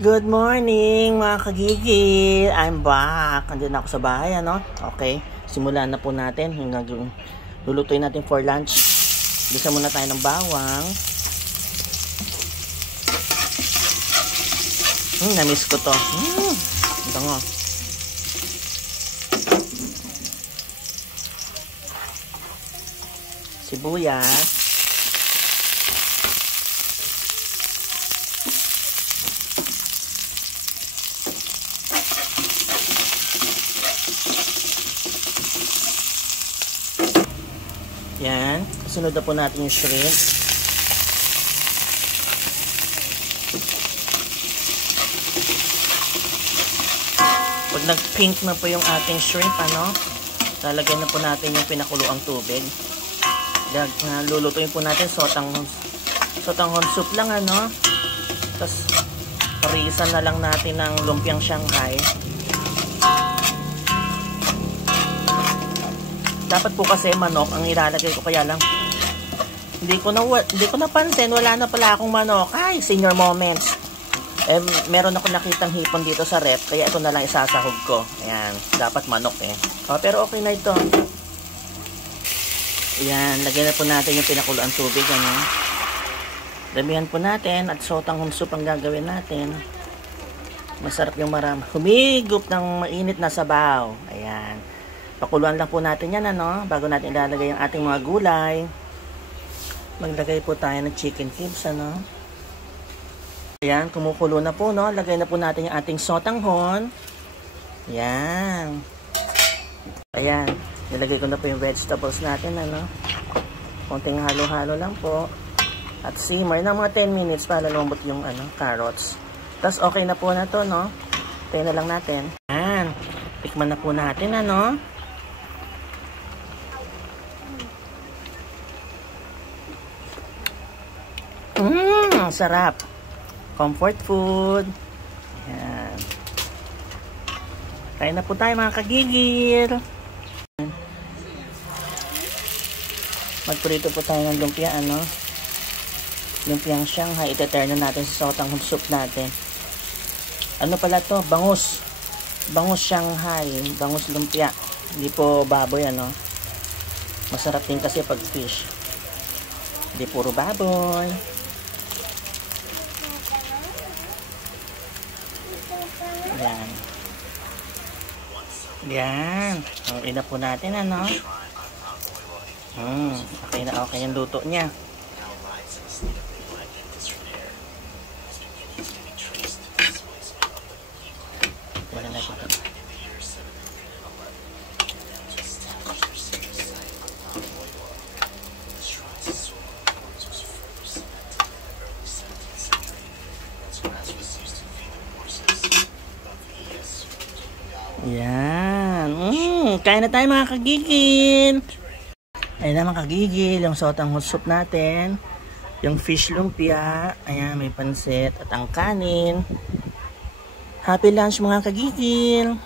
Good morning mga kagigil! I'm back! Andun ako sa bahay, ano? Okay, simulan na po natin. Lulutuin natin for lunch. Bisa muna tayo ng bawang. Namiss ko to. Bango. Sibuyas. Yan. Sunod na po natin yung shrimp. Pag nag-pink na po yung ating shrimp, lalagyan na po natin yung pinakuluang tubig. Lulutuin po natin sotanghon soup lang, Tapos, parisan na lang natin ng lumpiang Shanghai. Dapat po kasi manok ang ilalagay ko, kaya lang hindi ko napansin, wala na pala akong manok. Ay, senior moments. Meron ako nakitang hipon dito sa rep, kaya ito na lang isasahog ko. Ayan, dapat manok pero okay na ito. Ayan, lagyan na po natin yung pinakuluan tubig, Damihan po natin at sotanghon soup ang gagawin natin. Masarap yung humigop ng mainit na sabaw. Ayan. Pakuluan lang po natin yan, bago natin ilalagay yung ating mga gulay. Maglagay po tayo ng chicken cubes, Ayan, kumukulo na po, Lagay na po natin yung ating sotanghon. Ayan. Ayan, nilagay ko na po yung vegetables natin, Konting halo-halo lang po. At simmer ng mga 10 minutes para lumambot yung, carrots. Tapos okay na po na to, Tayo na lang natin. Ayan, tikman na po natin, sarap. Comfort food. Ayan. Kain na po tayo mga kagigil. Magprito po tayo ng lumpia, Lumpiang Shanghai. Ite-turn na natin sa sotanghon soup natin. Ano pala to? Bangus. Bangus Shanghai. Bangus lumpia. Hindi po baboy, Masarap din kasi pag fish. Hindi puro baboy. Yan. Yan. Okay na po natin, Okay na okay yung luto niya. Wala na po. Yan. Kain na tayo mga kagigil. Ayun na mga kagigil, yung sotanghon soup natin. Yung fish lumpia. Ayan, may pansit at ang kanin. Happy lunch mga kagigil.